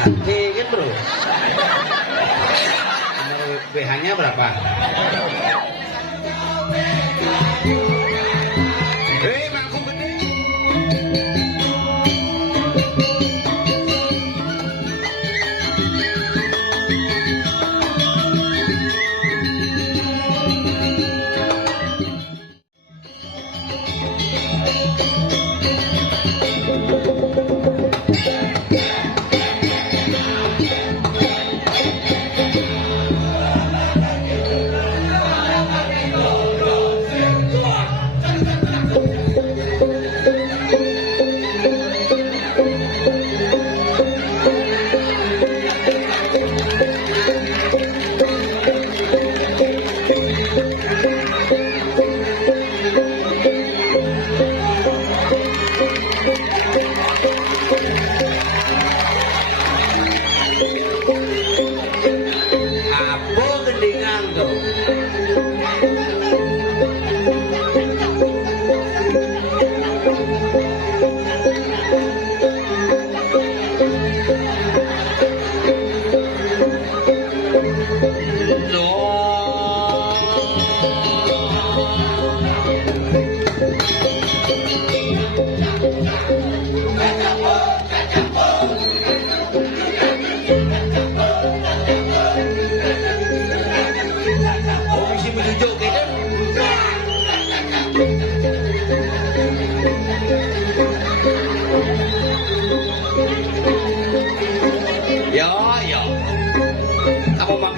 sate kan bro. Nomor BH-nya berapa? Mangku gede.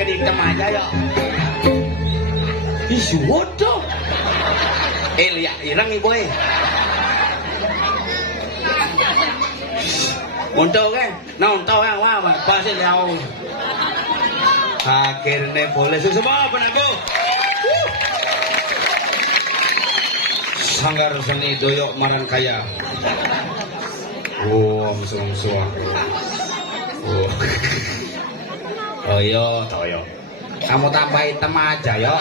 Hitam aja ya. Isu bodoh. Lihat irang ibu Untuk kan, nonton kan, wah, pasti jauh. Akhirnya boleh semua penabu. Sanggar seni doyok marang kaya. Musuh-musuh. Toyo. Kamu tambah hitam aja ya.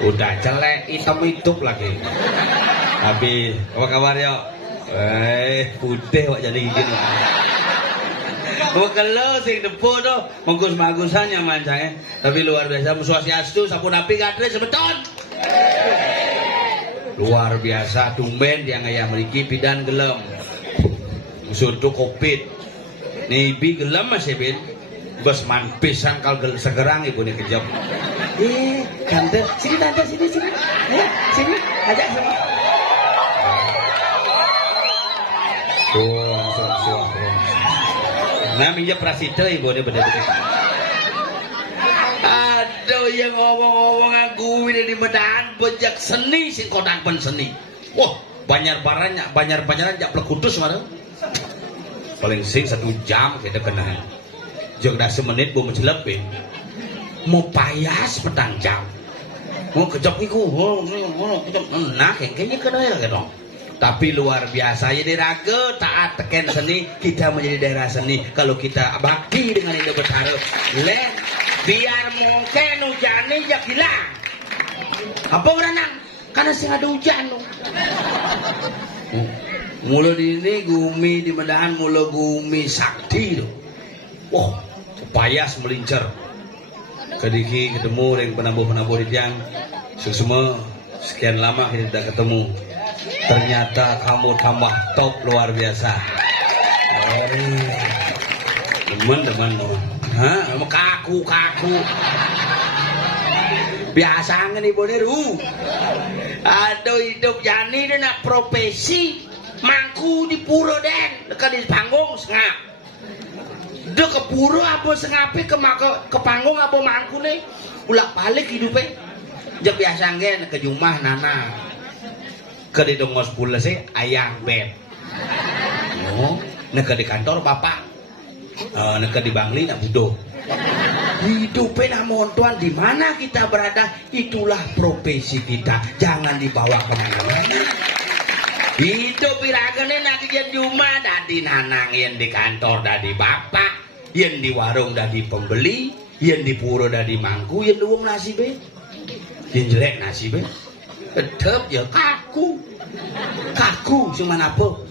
Udah jelek, hitam hidup lagi. Habis, apa kabar ya? Putih wak jadi gini. Kalau sing depo tuh menggus-magusannya mancangnya. Tapi luar biasa, Swastiastu, sampun api kadre sebeton. Luar biasa, tumben yang ayah memiliki bidan gelem. Suntuk kopit. Nibi gelem Mas Bin. Bos man pisan kal segerang ibu nih kejam. Tante, sini tante, sini. Ya, sini, ajak sini. Nah, minjak prasida ibu nih bener-bener. Aduh, yang ngomong-ngomongan gue di Medan bejak seni sing kodak pen seni. Wah, banyak jak plekudus mana? Paling sing 1 jam kita kena. Jog dah semenit bu mencelepin. Mau payas petang jam. Mau kejap iku, nah kayaknya kena ya gitu. Tapi luar biasa jadi raga taat teken seni, kita menjadi daerah seni. Kalau kita bakti dengan ini bertaruh, biar mungkin hujannya jak hilang. Apa berenang? Karena sih ada hujan loh. Mula di ini gumi di Medan, mula gumi sakti tuh. Wah, payas melincer. Kediki ketemu dengan penabuh-penabuh di tiang. Semua sekian lama kita tidak ketemu. Ternyata kamu tambah top luar biasa. Teman-teman, kaku. Biasa nggak nih Boneru. Aduh hidup Jani dia nak profesi mangku di pura den, dekat di panggung sengap. Dia ke pura apa sengapi ke panggung apa mangku nih, ulak balik hidupnya. Jep biasa nggak ke rumah nana, ke di dongos pula sih ayang bed. Nak di kantor bapak, nak di Bangli nak budo. Hidupnya namun tuan di mana kita berada itulah profesi kita, jangan dibawa kemana-mana. Hidup iragane nak yen di rumah dadi nanang, yen di kantor dadi bapak, yen di warung dadi pembeli, yen di pura dadi mangku, yen luwung nasibe, yen jelek nasibe, tetep ya kaku, cuma apa?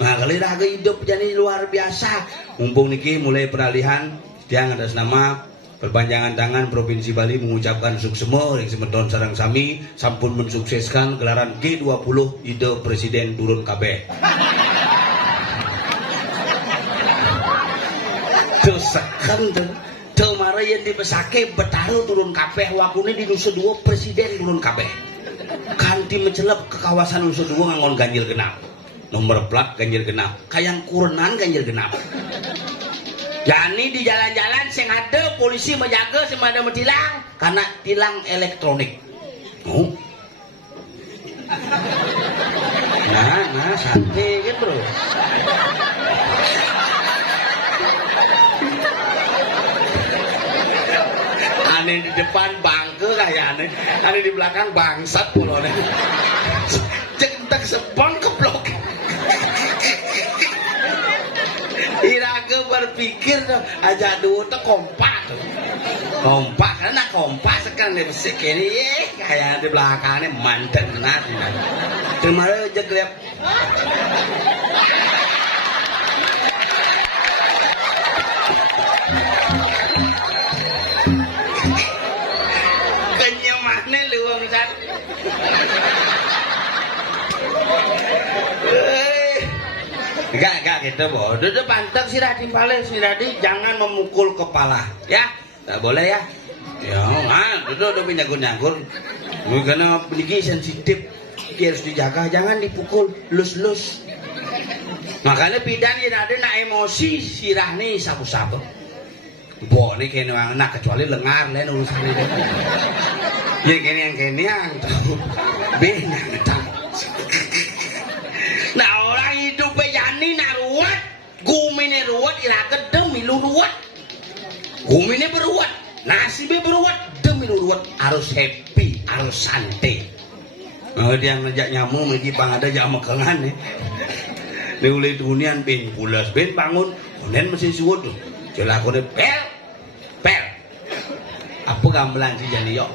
Nah, kali raga hidup jadi luar biasa. Mumpung niki mulai peralihan, tiang atas nama perpanjangan tangan Provinsi Bali mengucapkan suksema yang semeton sarang sami sampun mensukseskan gelaran G20 ide Presiden turun kabeh. Terseken temara yang dibesake betaru turun kabeh wakune di Nusa Dua Presiden turun kabeh. Kanti mencelep ke kawasan Nusa Dua ngangon ganjil genap. Nomor plat ganjil genap, kayang kurenan ganjil genap. Yani di jalan-jalan sing ada polisi menjaga sing ada tilang karena tilang elektronik. Oh. Nah, santai gitu bro. Aneh di depan bangke kayak aneh di belakang bangsat pulone. Cetek sepon keblok. Iraga berpikir aja dulu tuh kompak karena kompak sekarang di besik ini kayak di belakangnya mantan nanti kemarin aja kelihap kenyamannya luang kan Enggak gitu boh. Duduk pantang si Radi paling si Radi jangan memukul kepala ya. Tak boleh ya. Ya nggak duduk nyagur-nyagur. Karena peniki sensitif dia harus dijaga jangan dipukul lus-lus. Makanya bidan si Radi nak emosi sirah nih sabu-sabu. Boh nih kene anak kecuali lengar lain urusan ini. Ya kene yang tahu. Benang tahu. Nah orang hidup yani nak ruwet, gumine ruwet iraga demi lu ruwet. Gumine beruwet, nasibnya beruwet demi lu ruwet. Harus happy, harus santai. Oh dia ngejak nyamuk lagi bang ada jam mekengan nih. Diulih dunian ben pulas ben bangun, kemudian masih suwut tuh. Celakone pel. Apa gamelan si jani yo?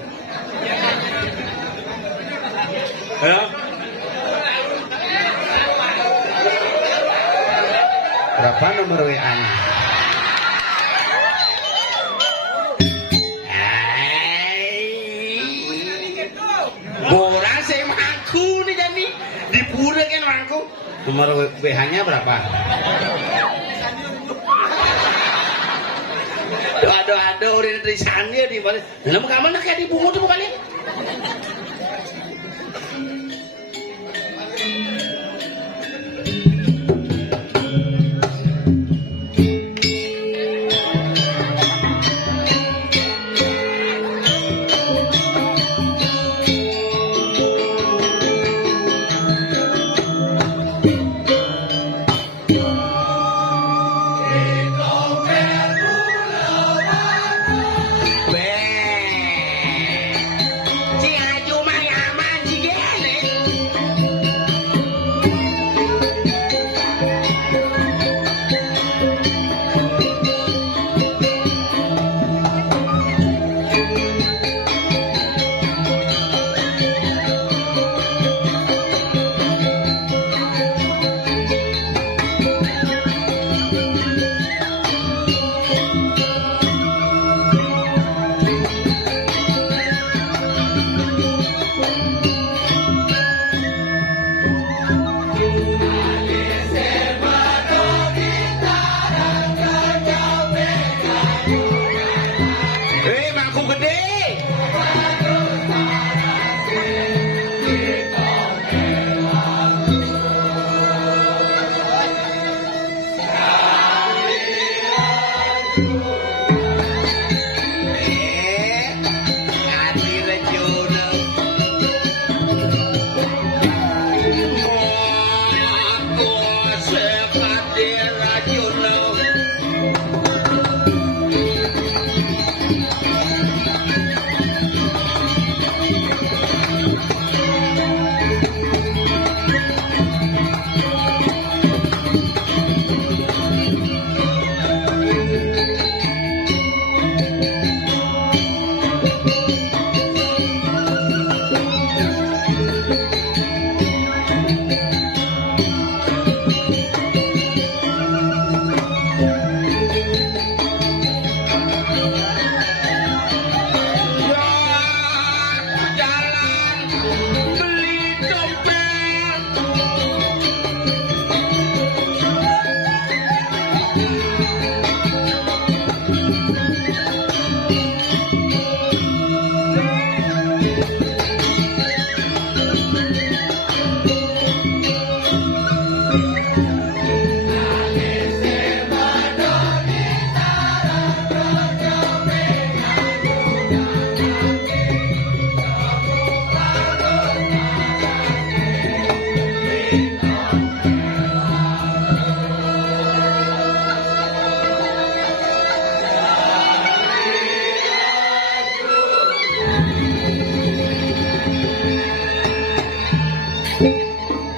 Ya. Berapa nomor WA-nya? Borang saya mangku nih jadi di pura kan mangku. Nomor WA-nya berapa? Ada orang dari sana di balik. Nama kamu nak kayak di bunga tuh bukan ya?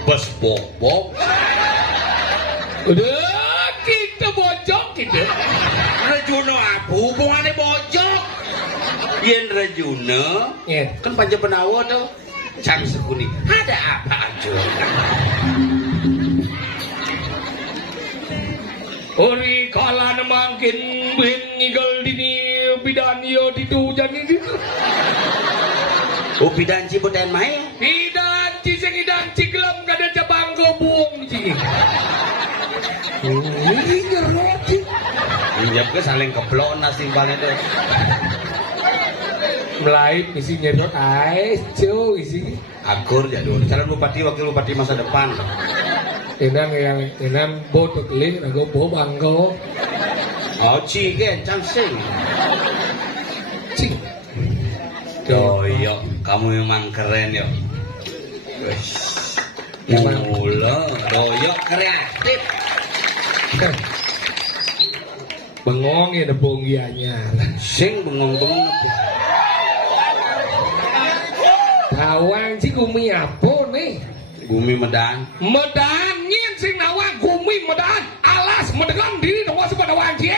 bes bobok. Udah kita bojok kita. Rejuna apa hubungannya bojok? Yen Rejuna, kan panjang penawa tuh. Cang sekuni, ada apa aja? Ori kalan mangkin bin ngigel dini bidan yo ditujan ini. Oh bidan cibutan main? Bidan ciseng idan ciklem kada cabang buung sini. Ini ngeroti. Injap ke saling keblok nasi balik deh. Melayu isi nyerot ayo isi. Akur jadul. Calon bupati wakil bupati masa depan. Enam botok lih, nago bo bangko. Oh cigen cansing. Cing. Doyok, kamu memang keren yo. Mula, doyok kreatif. Bengong ya debong gianya. Sing bengong-bengong. Tawang sih gumi apa nih? Bumi Medan. Medan nyen sing nawang gumi Medan. Alas medengan diri nang wasa pada wanci.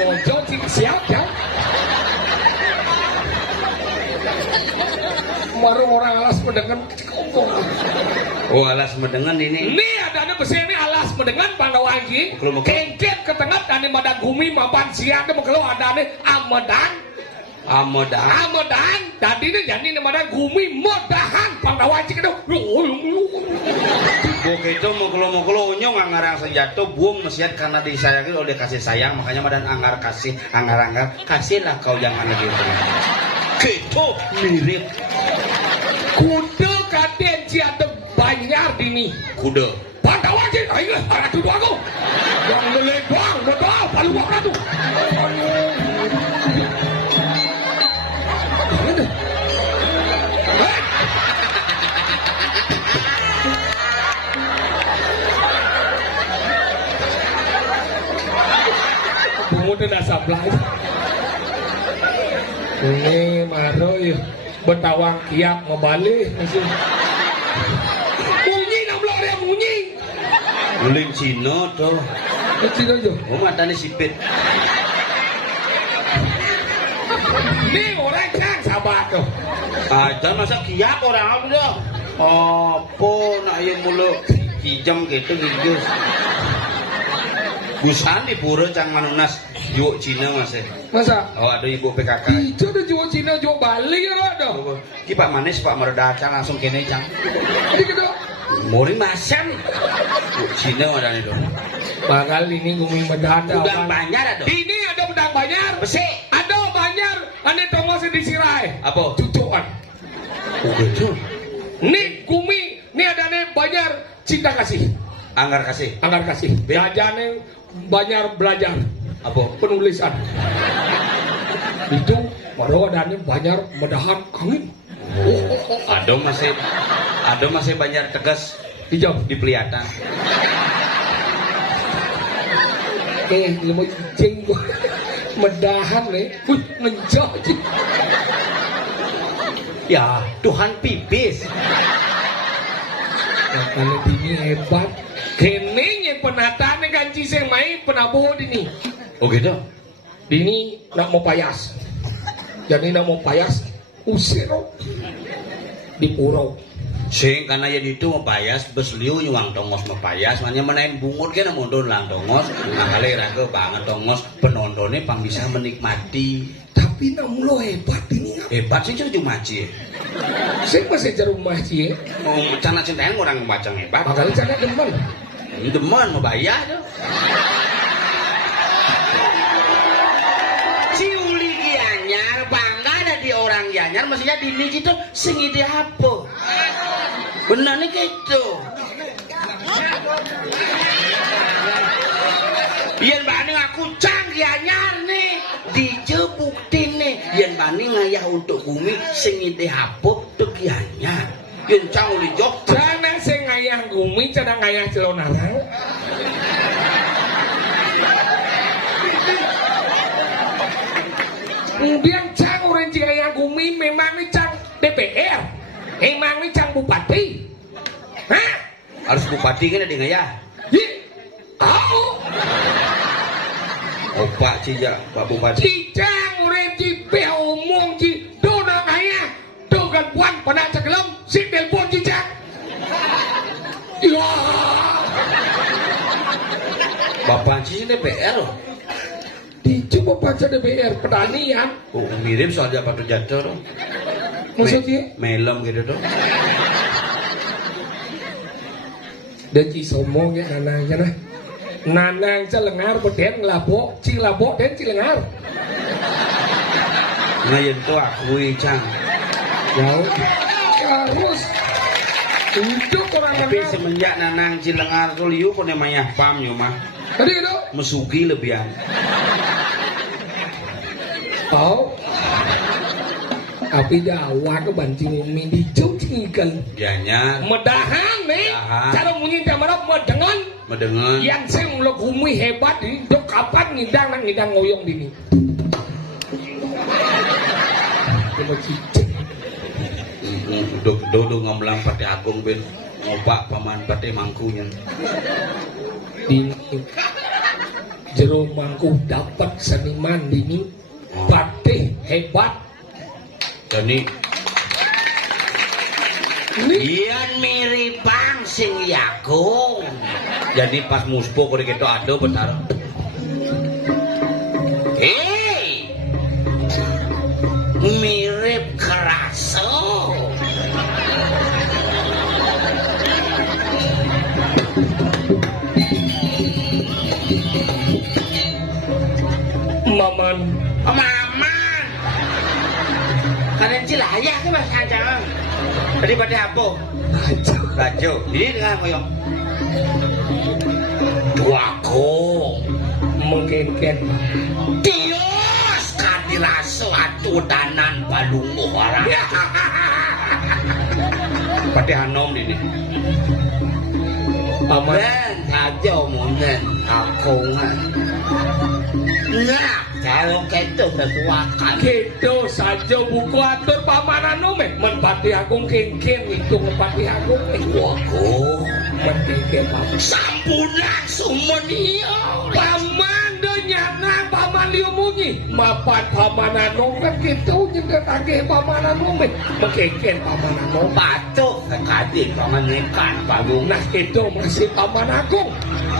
Bojo sing siap ya. Maru orang alas medengan kompong. Oh alas medengan ini. Ini ada besi ini alas medengan Pandawangi. Kengket ke tengah dan Medan gumi mapan siang itu kalau ada nih Amedan. Amedan. Tadi ini jadi Medan gumi Medahan Pandawangi itu. Buk itu mukul nyong anggar senjata buang mesiat karena disayangi oleh kasih sayang makanya Medan anggar kasihlah kau jangan lagi gitu mirip kuda kaden ciata banyak dini kuda Pandawangi ayo ada dua aku yang melebang betul palu waktu itu bunga dah sablay ini maro ya betawang kiak membalik masih bunyi namlo dia bunyi guling Cina tuh Cina tuh oh matanya sipit ini orang kan sabar tuh ada masa kiak orang apa tuh apa nak yang mulu hijam gitu Gus Gusan di pura cang manunas jual Cina masih masa oh ada ibu PKK itu ada jual Cina jual Bali ya ada ki Pak Manis Pak Merda cang langsung kene cang ini gitu Mori masam Cina ada nih dong bakal ini gumi Medan udang banyak ada ini ada udang banyak besi ada banyak ane tongos di sirai apa cucuan oh gitu ini gumi ini ada nih banyak cinta kasih anggar kasih jajane banyak belajar apa penulisan itu baru adanya banyak medahan angin ada masih banyak tegas hijau di pelihatan mau jeng medahan nih ngejauh ya Tuhan pipis kalau ini hebat kene yang penataan kan ciseng main penabuh ini oh gitu ini nak mau payas jadi nak mau payas usir di purau sing karena ya itu mau payas besliu nyuang tongos mau payas makanya menaik bungut kena mundur lang tongos nakale raga banget tongos penontonnya pang bisa menikmati tapi namulo hebat ini hebat sih cuma maci saya masih cari maci mau cana cintain orang macam hebat makanya cana demen demen mau bayar tuh ciuli gianyar bangga ada di orang gianyar mestinya di ini gitu sing ide apa benar nih gitu yen bani aku canggih anyar nih dijebukti nih yen bani ngayah untuk bumi sing ide apa tuh gianyar yen cang uli jok cana sing ngayah bumi cana ngayah celonarang kemudian cang orang ngayah bumi memang nih cang DPR Emang ini cang bupati. Hah? Harus bupati kan ada nggak ya? Ye. Oh. Opak cija Pak Bupati. Cicang urip cipe omong ci dona kaya. Dogan puan pernah cekelem si telepon cicang. Ya. Bapak Ci DPR loh. Dicoba baca DPR pertanian. Oh, mirip soalnya Pak Jatuh loh. Maksudnya? Melem gitu tuh. Dan ci somong ya nanangnya nah. Nanang celengar beden ngelabok, ci labok dan cilengar. Ngayen tuh aku cang. Jauh. Harus. Hidup orang Tapi menang. semenjak nanang cilengar tuh liu kok namanya pam mah. Tadi gitu. Mesugi lebihan. Tahu. Api Jawa ke banting umi dicucikan. Dianya Medahan nih. Medahan. Cara munyin jamarap medengan. medengen. Yang sing lo gumi hebat ini. Dok kapan ngidang ngoyong dini. Coba cicing. Dodo ngamlang pati agung ben ngobak paman pati mangkunya. Dini. Jero mangku dapat seniman dini. Pati hebat. Jadi Ini ian mirip bang sing yakung. Jadi pas muspo kode gitu ada benar. Hei, mirip keraso. Maman. Maman, kalian cilayah ke mas Anjang? Tadi pada apa? Rajo. Ini dengan koyok. Duaku Mengkenken. Tios kadiraso atudanan balungu orang. Pati hanom ini. Paman. Ben aja omongan akungan. Nah, kalau gitu sesuakan. Gitu saja buku atur pamanan me. Menpati agung kengken itu menpati agung. Waku Mendike paman. sampunan sumenio. Paman nyana paman diomongi. Mapan paman agung kan gitu juga kage paman agung me. Mengkengken paman agung. Batuk sekali pemenekan balung. Nah itu masih paman agung.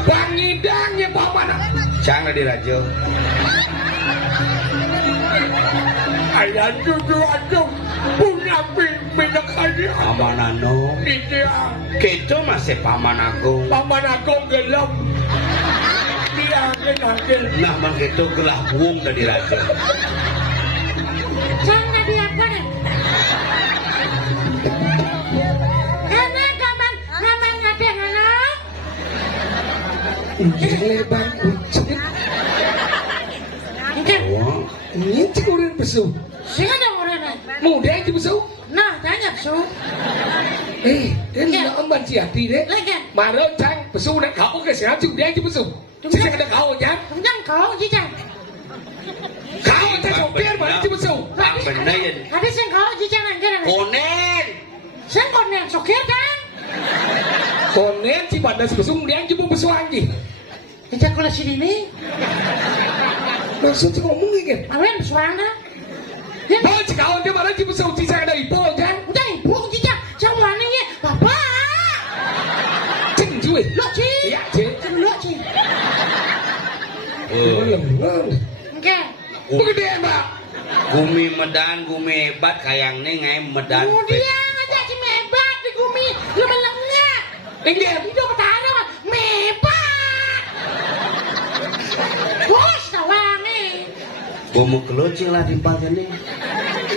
Pangidangnya paman agung. Jangan di rajo. Ayah jujur agung. Punya pindah kaya. Paman Anom. Iya. Kita masih paman agung. Paman agung gelap. Dia genagel. Nah, man kita gelah wong dari rajo. Jangan diapa nih. Karena kaman ada anak. Lebar kucing. Mungkin Oh, Ini cikurin pesu. sih ada orang. Mudah aja pesu. Nah, tanya su. Dan nak amban si hati deh. Lagi. Maro cang pesu nak kau ke sini cuk dia aja pesu. Sini ada kau aja. Kemudian kau jijang. Kau aja sopir mana aja pesu. Bang bener. Habis yang kau jijang angker. Konen. Sen konen sokir kan? Konen si badas pesu dia aja pesu lagi. Ejakulasi ini. Maksudnya ngomong kan? Awen suara. Ya, Bawa si kau aja mana aja pesu si saya ada ipo aja. udah ibu jijang. Jangan wananya, bapak. Cing cuy. Lo ci. Iya cing. Lo ci. Oke. Begede mbak. Gumi medan, gumi hebat kayang nih ngai medan. Kemudian aja si mebat di gumi. Lu melengnya. Ini Hidup petara mebat. Bos tawangi. Gomu kelocing lah di pagi nih.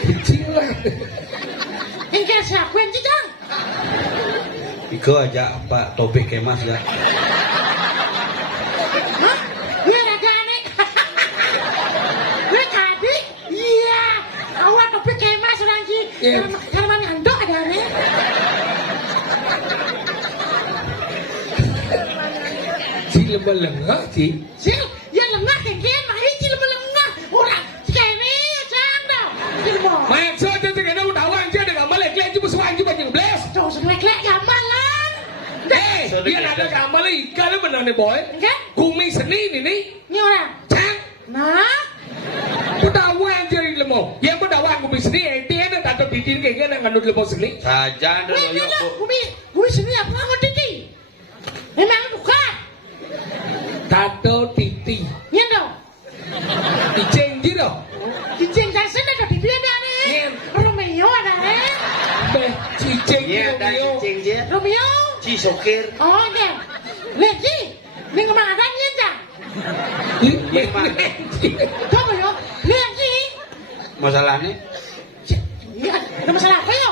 kecil lah. Engke siapa yang jijang? Iko aja apa topik kemas ya. Hah? Iya raga aneh. Gue tadi. Iya. Awak topik kemas lagi. Iya. Kalau mana andok ada aneh. Si lembah-lembah si. Sil, ya lengah kengken. Mari si lengah. Orang. Jika ini ya jangan dong. Jadi mau. Maksudnya si kena udah wang dia dengan balik lagi pesu lagi banyak Dia ada kamar ikan lu benar nih boy. Enggak? Kumi seni ini. Ini orang. Cang. Nah, Petawa jadi lemo. Yang petawa kumi seni. Dia ada tato titin kayak gini nganut lemo seni. Saja dulu wait, yo. gumi sini apa nggak titi? Memang bukan. Tato titi. Iya dong. Iceng gitu. Cicing jasen ada di dia ada nih. Iya. Romeo ada nih. Beh, ciceng Iya, dan Romeo. cicing dia. Romeo. Ci sokir. Oh iya. Lagi. Ini kemana ada nih aja? Coba yo. Lagi. Masalahnya Iya. Ada masalah apa yo?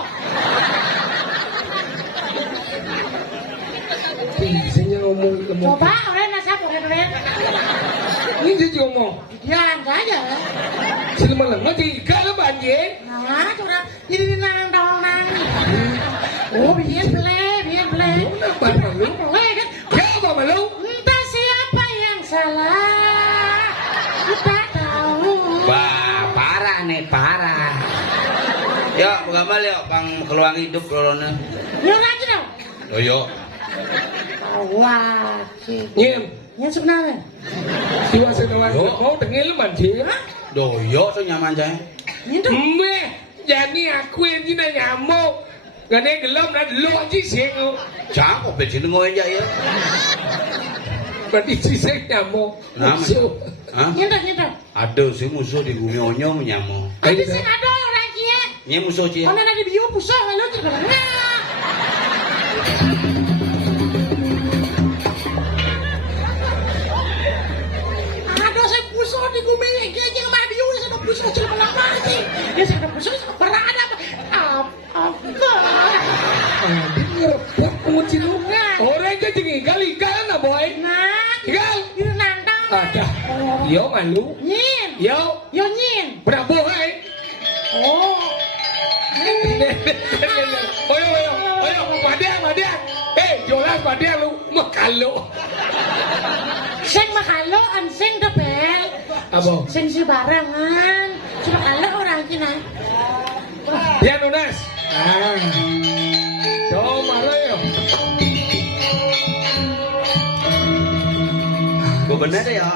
Bisa ngomong lemo. Coba orang nasihat orang. Ini dia ngomong. Ya enggak aja. Sila lemo di kalau banjir. Nah, curang. Ini nang dong nang. Oh, biar beli. Kenapa malu? Boleh kan? Ya apa malu? Entah siapa yang salah. Kita tahu. wah parah nih parah. Yuk, pengamal yuk, pang keluang hidup lorona. Yo lagi dong. Oh yuk. Wah, Nyem. yang sebenarnya. Siwa senawan mau dengil banjir. Doyo tuh nyaman saya. Ini tuh. Meh, jadi aku yang ini nyamuk. Gak ada gelap dan lo aja sih. Cangkok bejin ngoy aja ya. Berarti sih nyamuk. Nama. Musuh. Hah? Nyinta. Ada sih musuh di bumi onyong nyamuk. Tapi sing ada orang kia. Ini musuh cie. Oh, nana di biu pusok lalu juga enggak. Ada saya pusok di bumi kia aja sama biu saya pusok cuma lama sih. Ya saya pusok sama pernah ada apa? Ngerebut kunci lu. Orang aja jadi igal nah boy. Nah, Igal. ini nantang. Ada. Yo malu. Nyin. Yo. Yo nyin. Berapa hai? Oh. Oyo, Madiang. Jolas Madiang lu makalo. Sing makalo an sing debel. Abo. Sing si barengan. Si makalo orang kina. Ya Nunas. Do maro yo. Gue bener ya.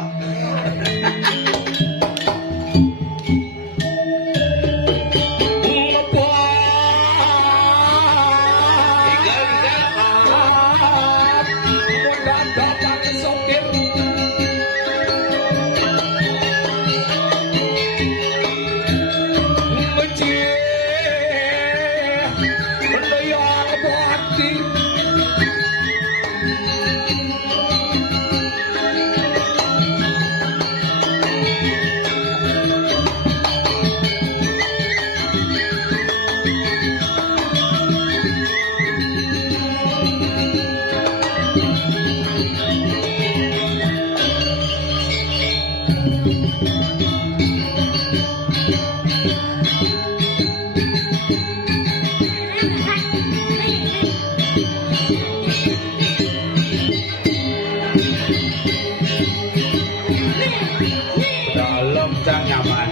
Dalam cang nyaman.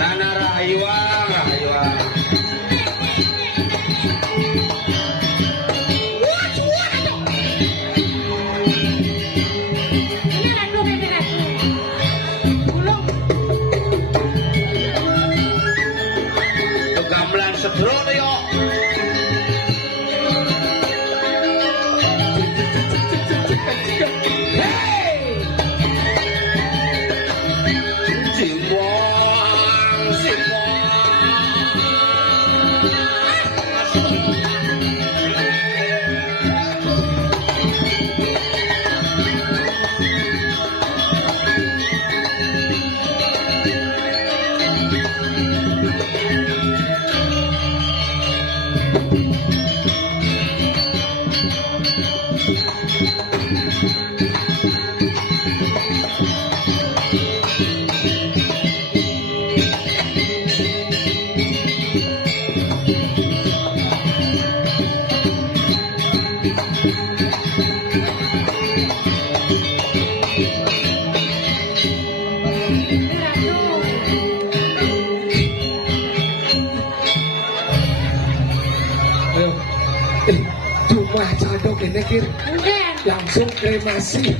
Nana rahayuang. Gamelan sedro deh yo. Ayo. kene kir Enggak. langsung kremasi.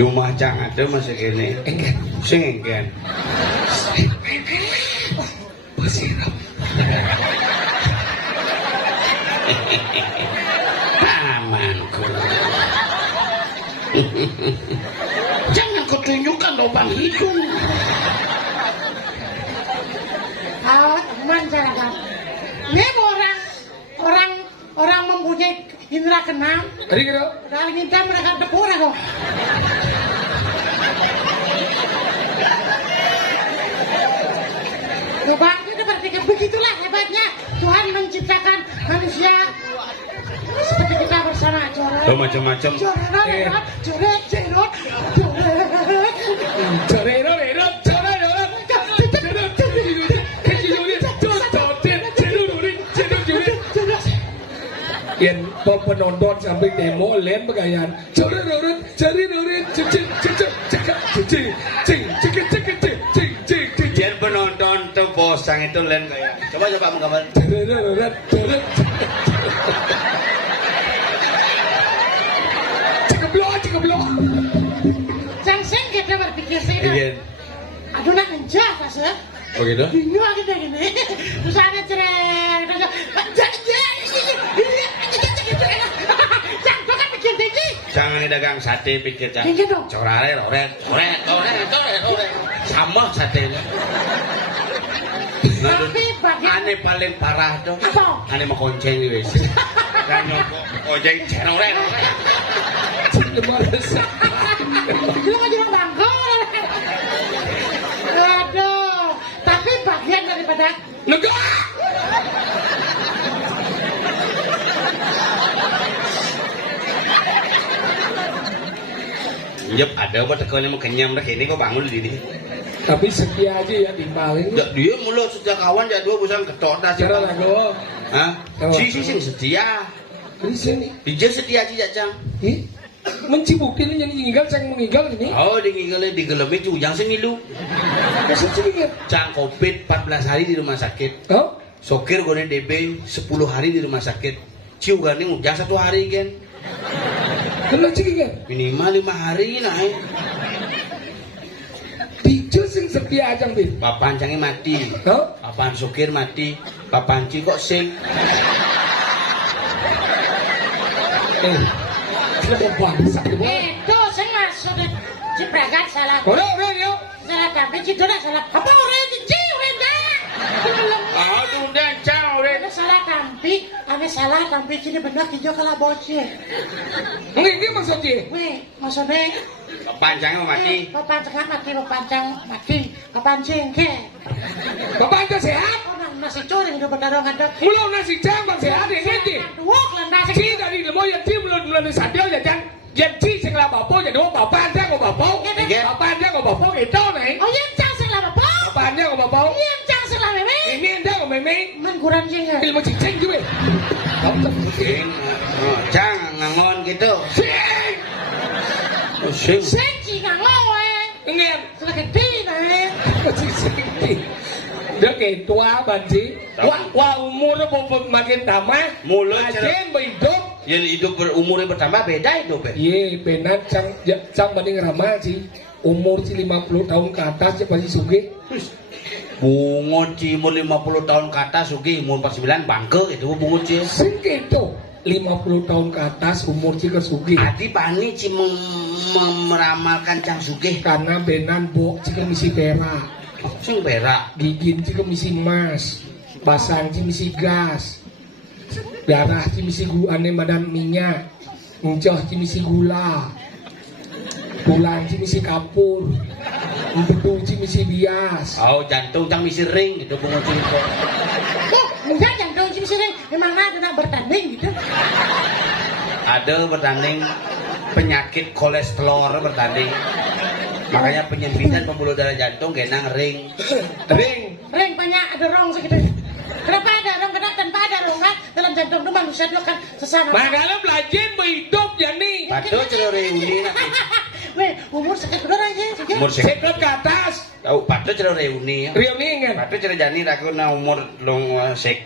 Rumah cang ada masih kene. Enggak. Sing engken. Pasirap. Amanku. Jangan kau tunjukkan lubang hidung. Aman jangan. Ini orang mempunyai indera keenam. Tadi kira Dari minta mereka tepura kok. Lubangnya seperti begitulah hebatnya Tuhan menciptakan manusia seperti kita bersama coret. Tuh macam-macam. Coret, coret, coret, yang penonton sampai demo lain begayaan cari Biar penonton tuh bosang itu lain kayak. Coba menggambar. Cikeblok. Jangan kita berpikir sih. Iya. Aduh nak enjah pas ya. Oh gitu? Bingung kita gini. Terus ada cerek. Jangan kan pikir tinggi. Jangan dagang sate pikir cang. Tinggi dong. Corare, roret. Sama satenya. Tapi bagian Ane paling parah tuh. Apa? Ane mau konceng di WC. Kan nyokok konceng cenore. lu nggak jual bangko. Aduh. Tapi bagian daripada Negara. Yep, ada apa tekannya mau kenyam dah ini kok bangun di sini. Tapi setia aja ya timbalin. Dia mulut sejak kawan ya dua busang ketok tas. Cara lagu. Hah? Si setia. Di sini. Dia setia aja cang. Mencibukin yang meninggal sang meninggal ini. Oh, di gelemi cujang semilu. Maksud sih Cang COVID 14 hari di rumah sakit. Oh? Sokir gue DB 10 hari di rumah sakit. Ciu gani ujang 1 hari kan. Kenapa sih kan? Minimal 5 hari naik. Dijo sing setia aja bin. Papan cangi mati. Oh? Papan sokir mati. Papan ci kok sing. Kenapa bangsa itu? itu saya masuk di Cipragat salah. Orang yo. Salah tapi citra salah. Apa orang cici orang dah. Ah, tuh dan cang udah. Ane salah tampi sini benar hijau kalau bocil. Ini maksudnya? Weh, maksudnya Pancangnya mati. Papancang mati, papancang mati, papancing ke. Bapak anda sehat? Orang nasi curi udah berdarah ngadep. Mulau nasi jambang sehat ya nanti. Dua kelanda Ci dari lemo yang ci belum sadel ya jang. Yang ci sing lah bapak jadi bapak anda kok bapak. Bapak anda kok bapak itu nih. Oh yang cang sing lah bapak. Bapak anda kok bapak. Yang cang sing lah meme. Ini anda kok meme. Man kurang sing. Ilmu cicing juga. Cang ngangon gitu. Sing. Sing. Sing cing ngowe. Enggak. Selagedi nih. Cicing. Dia kayak tua banci. Wah umurnya makin tambah. Mulut Ajen berhidup. yang hidup berumurnya bertambah beda hidup ya. Iya, benar cang banding ramal sih. Umur sih 50 tahun ke atas ya pasti sugih. Bungut ci umur 50 tahun ke atas sugih umur 49 bangke itu bungut ci. Sing gitu. 50 tahun ke atas umur sih ke sugih. Hati pani ci meramalkan cang sugih Karena benan bok sih ke misi perak. sing berak. Gigin sih ke misi emas. Basang sih misi gas. Darah sih misi ane madam minyak. Uncoh sih misi gula. Tulang sih misi kapur. Empedu sih misi bias. Oh jantung cang misi ring itu bungut ci itu. Enggak jantung sih sering. Memang ada bertanding gitu. Ada bertanding penyakit kolesterol bertanding. Makanya penyempitan pembuluh darah jantung genang ring. Ring. Ring banyak ada rong segitu. Kenapa ada rong kena tanpa ada rong kan? Dalam jantung itu manusia itu kan sesama. Makanya belajar berhidup ya nih. Patuh celur reuni nanti. Weh, umur sekian berapa aja? Umur Sekot ke atas. Tahu padha cara reuni. Reuni kan. Padha cara jani aku na umur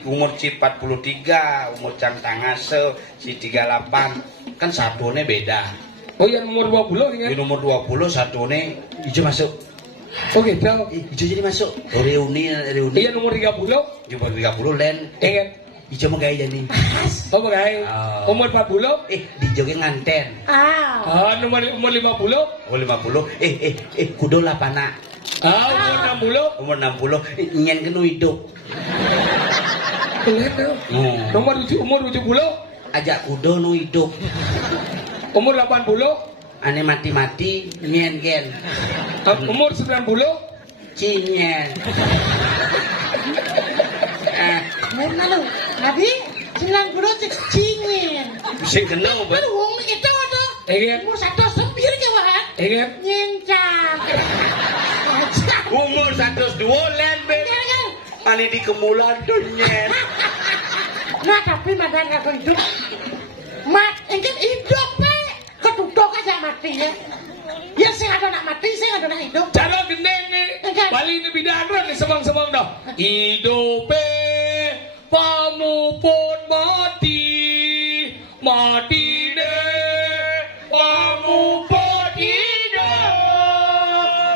umur ci 43, umur cang tangase si 38. Kan satune beda. Oh yang umur 20 Di kan. nomor 20 satune ijo masuk. Oh gitu. Ijo jadi masuk. Reuni. Iya nomor 30. Umur 30 len. Kan. Ijo mah gaya jani. Oh bagai. Oh. Umur 40. Di joge nganten. Ah. Umur 50. Umur 50. Kudo lapana. Umur 60. Umur 60 nyen kenu hidup. Lihat tuh. Umur 70. Ajak kudo nu hidup. Umur 80. Ane mati-mati nyen gen. Umur 90. Cinyen. Mana lu? Nabi 90 cingin. Sing kenal Baru wong itu ada. Kan. Umur 109 ke wahan. Kan. Nyencang. Umur 102 len be. Kan. Ane di kemulan tuh nyen. Nah tapi madan aku hidup. Mat, engkau hidup pe. Ketutup aja mati ya. Ya sing ada nak mati, sing ada nak hidup. Cara gendeng nih. Bali ini bidadron nih semang-semang dah. Hidupe pamupun mati. Mati deh pamupun hidup.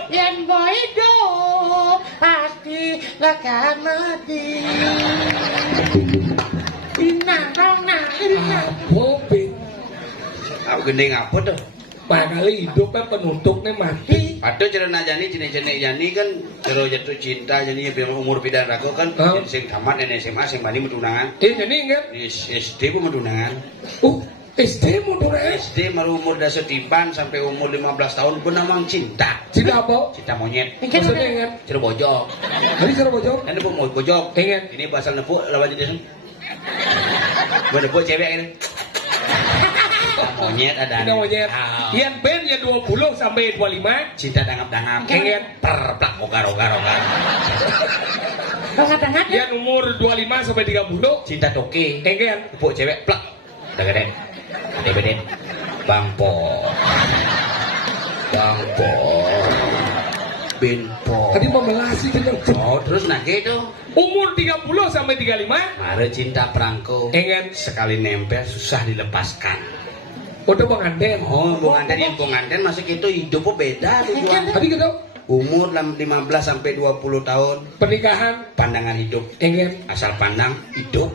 Yang mau hidup pasti akan mati. Inang dong nah, inang. Bobin. Aku gendeng apa tuh? Makali hidupnya penutupnya mati. Padahal cara najani jenis-jenis jani kan cara jatuh cinta jani biar umur pidan aku kan sing tamat SMA sing bani medunangan. Jadi kan? Di SD pun medunangan. SD mau dulu SD maru umur dasar tiban sampai umur 15 tahun pun namang cinta. Cinta apa? Cinta monyet. Maksudnya kan? Cero bojok. Hari cara bojok? Ini pun mau bojok. Ingat. Ini bahasa nepuk lawan jenis. Gue nepuk cewek ini. Monyet ada. Cinta monyet. Yang band ya 20 sampai 25. Cinta dangap-dangap. Ingat. Perplak ogar. Banget-banget ya. Yang umur 25 sampai 30. Cinta toke. Ingat. Nepuk cewek plak. Udah gede. Beden. Bangpo. Binpo. Tadi memelasi bener. Oh, terus nah gitu. Umur 30 sampai 35. Mare cinta perangko. Ingat. Sekali nempel susah dilepaskan. Udah Bang Anden. Oh, Bung Anten masih gitu hidupnya beda tujuan. Tadi gitu. Umur 15 sampai 20 tahun Pernikahan. pandangan hidup. Ingat. Asal pandang hidup.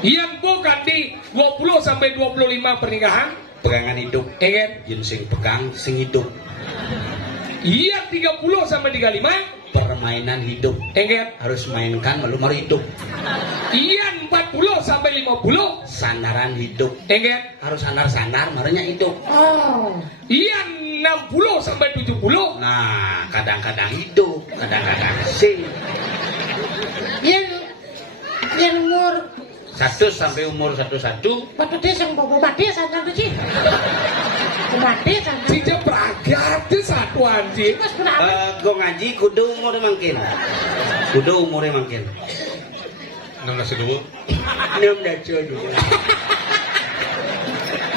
Yang bukan di 20 sampai 25 pernikahan. Pegangan hidup. Ingat. Yen sing pegang sing hidup. Yang 30 sampai 35. Permainan hidup. Ingat. Harus mainkan malu hidup. Yang 40 sampai 50. Sandaran hidup. Ingat. Harus sandar marahnya hidup. Oh. Yang 60 sampai 70. Nah, kadang-kadang hidup, kadang-kadang sing. Yang umur 1 sampai umur 11. batu desang bobo mati santan tuh sih. Mati santan. Cica pragat itu satu anjing. Mas berapa? Gue ngaji kudu umurnya mungkin. Kudu umurnya mungkin. 16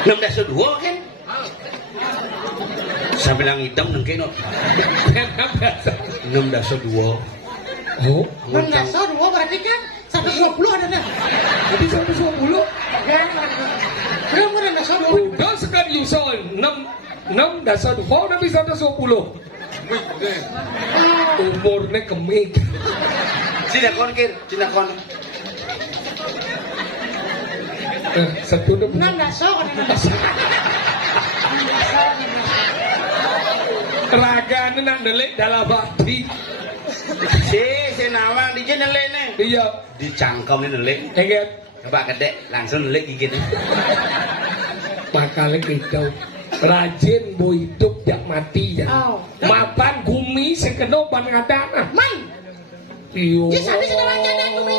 16 kan? Sampai lang hitam nengke no. 16 Oh, Mendaso dua berarti kan 120 ada dah. jadi 120. Belum ada mendaso dua. Udah sekarang Yuson 6 dasar 2 udah bisa 110. Umurnya kemik. Cinakon kir, cinakon. Satu udah Enam daso kan mendaso. ragane nak delik dalam hati. Si nawang di jenele nih. Iya, Dicangkem ini nelik. ingat. Coba kedek langsung nelik gigit. Makanya gitu. Rajin bo hidup jak mati ya. Oh. Mapan gumi sekeno pan ngadana. Main. Iyo. Ya, sabi sa naman dyan, gumi.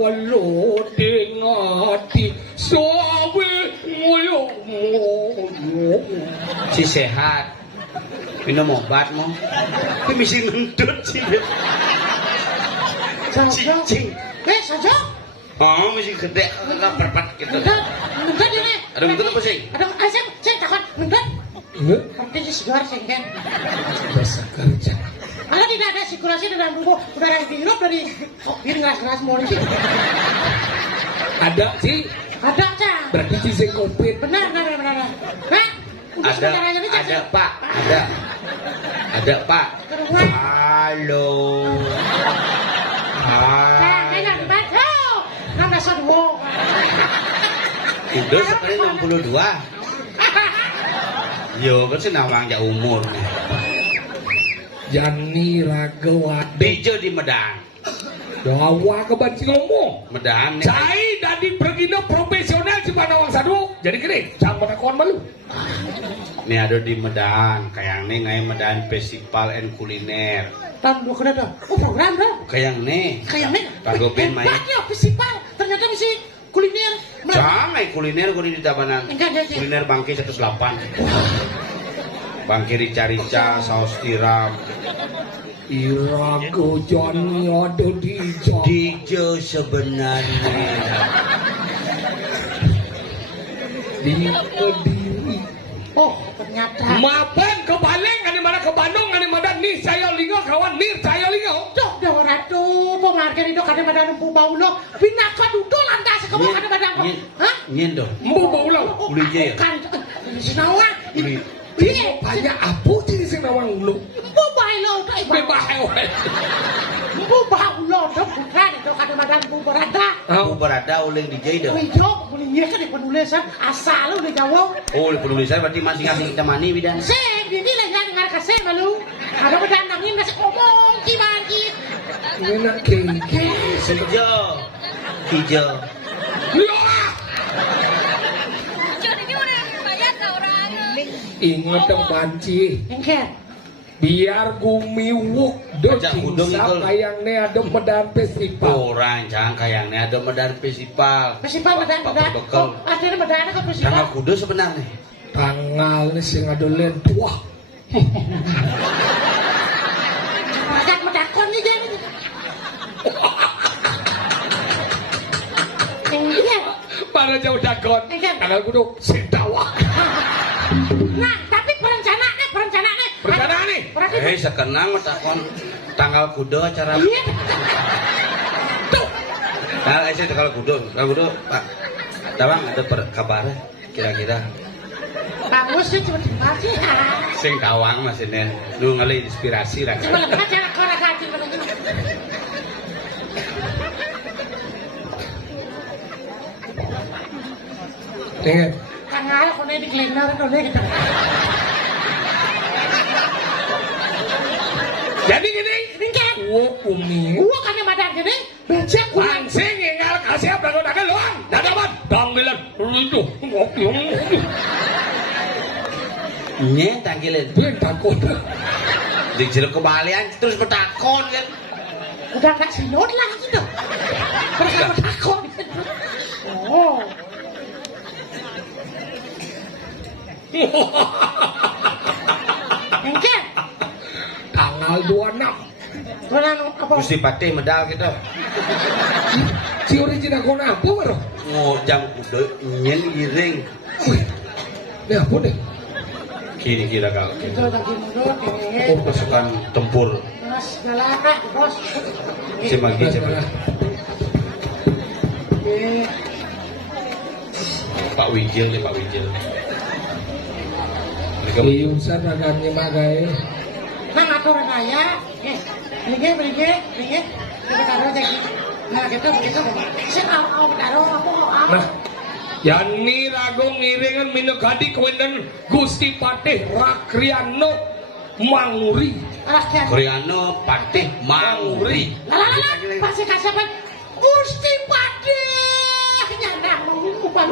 Walo tingati sabi ngoyo. Si sehat. Minum obat mo. Ini mesti ngendut sih. Sajo. Cing. Sajo. Oh, mesti gede perpat gitu. Ngendut ini. Ada ngendut apa sih? Ada, saya takut ngendut. Enggak, Seperti si Sigor sengken. bahasa kerja. Kalau tidak ada sirkulasi dalam tubuh, udara yang dihirup dari biar ngeras-ngeras mulu sih. Ada sih, Ada cah. berarti sih covid. Benar. Nah, udah Ada, sebentar aja nih, Cak. ada Pak, ada Pak. Keruan. Halo. Nah, kayaknya gimana? Oh, nambah sodwo. Udah sekali 62. Yo, kan sih nawang ya umur. Jani Ragawati. Bejo di Medan. Dawa kebanci ngomong. Medan nih. Cai dari pergindo profesional cuma nawang sadu. Jadi gini, sama nakon malu. Nih ada di Medan, kayak nih ngai Medan Festival and Kuliner. Tahun 2 kena dah. Oh, program dah. Kayak nih. Kayaknya. Pak Gopin main. Banyak festival. Ternyata misi kuliner. Jangan kuliner gue di Tabanan. Enggak ada sih. Kuliner Bangke 108. Bangke rica-rica, saus tiram. Irago Jani ada di Jawa. Dijo sebenarnya. Di Kediri. Oh, ternyata. Mapan ke Baleng, ada mana ke Bandung, ada mana nih saya lingo kawan nih saya lingo. Dok, dah ratu, pemarkir itu kadang badan empu baulo, pinaka duduk lantas kamu kadang badan. Hah? Nyen dong. Mbu baulau. Uli je ya? Kan, sinawa. Uli. Iya, Banyak apa jadi sing nawang lu? empu baulo, tak ibu. Bebas wae. Empu baulo, dok bukan itu kadang badan empu berada. Aku berada uling DJ dong. Wih, dok, bolehnya kan di penulisan asal lu di Jawa. Oh, penulisan berarti masing-masing kita mani bidan. Seng, ini lagi dengar kasih malu. Ada badan nangin masih ngomong, gimana? Enak kiki. Hijau. Hijau. Ingat dong panci. Engker. Biar gumiwuk Ajak udung itu. kayangnya ada medan festival. Orang jangan kayaknya ada Medan Festival. Festival Pak badan. Berbekal. Oh, ada badan ke festival. Tanggal kudu sebenarnya. Tanggal nih sing ada len tua. Badan medakon nih jadi. Engker. Para jauh dagon. Engker. Tanggal kudu sing dawa. Nah, tapi perencanaannya. Rencana nih. Berarti Sekenang takon tanggal kudu acara. iya. Tuh. Nah, saya tanggal kudu, Pak. Tawang ada kabar kira-kira. Bagus sih cuma sih. Sing tawang masih nu ngali inspirasi lah. Cuma lebih aja orang kacil pada itu. Ingat. Tanggal kau nih di keliner kau nih gitu. Jadi gini. Engker. Umi. Gua kan yang badan gini. Becek gua. Pancing ingal kasih apa kau nak luang. Dadaman. Tanggilan. Itu. Ngopi. Nye tanggilin. Dia takut. Dijeluk kembalian terus bertakon kan. Udah nggak sinut lah gitu. Bersama takut. Oh. Engker. Tanggal 26. Tulang apa? Gusti Patih medal gitu. Si original kau apa baru? Oh, jam kudu nyen giring. Wih. Ini apa deh? Kini kira kau. Itu lagi mundur. Oh, pasukan tempur. Mas galakah bos. Si Magi coba. Pak Wijil nih Pak Wijil. Mereka Liusan agaknya magai. Nah ngatur raya. Beli. Kita taruh aja gitu. Nah gitu begitu. Saya mau taruh apa? Nah, Yani Rago ngiringan minugadi kawindan Gusti Patih Rakriano Manguri. Rakyat. Koreano Patih Manguri. Lah, pasti kasapan Gusti Patih. Nyandang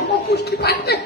mau Gusti Patih.